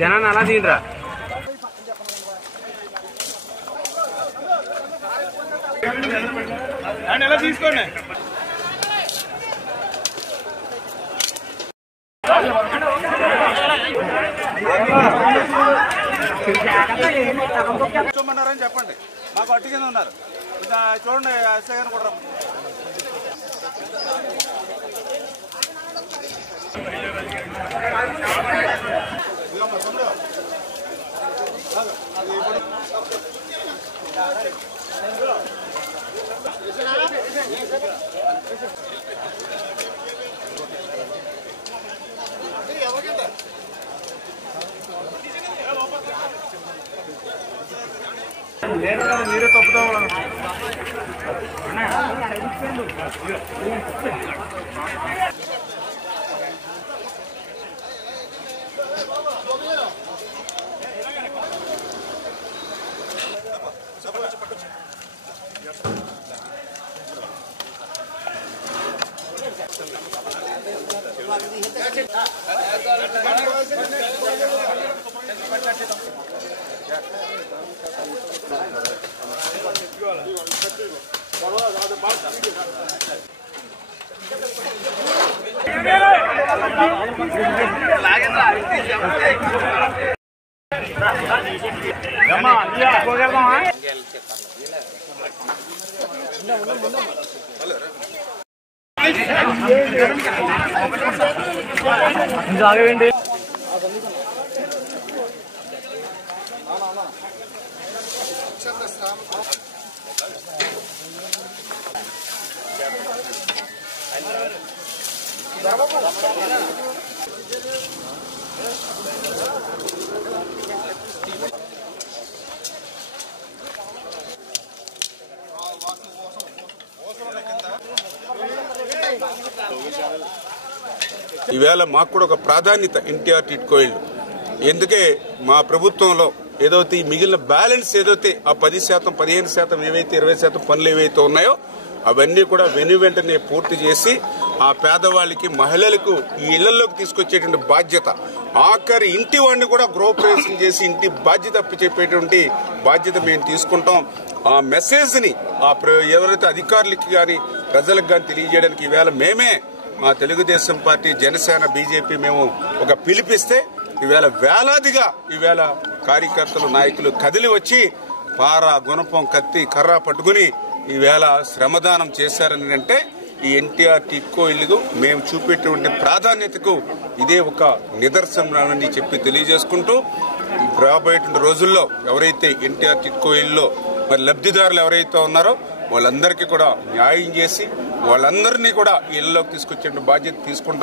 జనాన్ని అలా తీయరా ఎలా తీసుకోండి. కూర్చోమన్నారని చెప్పండి. మాకు అట్టు కింద ఉన్నారు. చూడండి ఎస్ఐ గారిని కూడా మీరే తప్పుతాం. ఆగండి. ఈవేళ మాకు కూడా ఒక ప్రాధాన్యత ఎన్టీఆర్ టిట్కో ఇల్లు. ఎందుకే మా ప్రభుత్వంలో ఏదైతే మిగిలిన బ్యాలెన్స్ ఏదైతే ఆ 10%, 15% ఏవైతే 20% పనులు ఏవైతే ఉన్నాయో అవన్నీ కూడా వెంటనే పూర్తి చేసి ఆ పేదవాళ్ళకి మహిళలకు ఈ ఇళ్లలోకి తీసుకొచ్చేటువంటి బాధ్యత, ఆఖరి ఇంటి వాడిని కూడా గృహప్రవేశం చేసి ఇంటి బాధ్యత అప్పచెప్పేటువంటి బాధ్యత మేము తీసుకుంటాం. ఆ మెసేజ్ ని ఎవరైతే అధికారులకి కానీ ప్రజలకు కానీ తెలియజేయడానికి ఈవేళ మేమే మా తెలుగుదేశం పార్టీ, జనసేన, బీజేపీ మేము ఒక పిలిపిస్తే ఈవేళ వేలాదిగా ఈవేళ కార్యకర్తలు, నాయకులు కదిలి వచ్చి పార, గుణపం, కత్తి, కర్ర పట్టుకుని ఈవేళ శ్రమదానం చేశారని అంటే ఈ ఎన్టీఆర్ టిట్కో ఇల్లు మేము చూపేటువంటి ప్రాధాన్యతకు ఇదే ఒక నిదర్శనమని చెప్పి తెలియజేసుకుంటూ రాబోయేటువంటి రోజుల్లో ఎవరైతే ఎన్టీఆర్ టిట్కో ఇల్లులో మరి లబ్ధిదారులు ఎవరైతే ఉన్నారో వాళ్ళందరికీ కూడా న్యాయం చేసి వాళ్ళందరినీ కూడా ఇళ్లలోకి తీసుకొచ్చే బాధ్యత తీసుకుంటాం.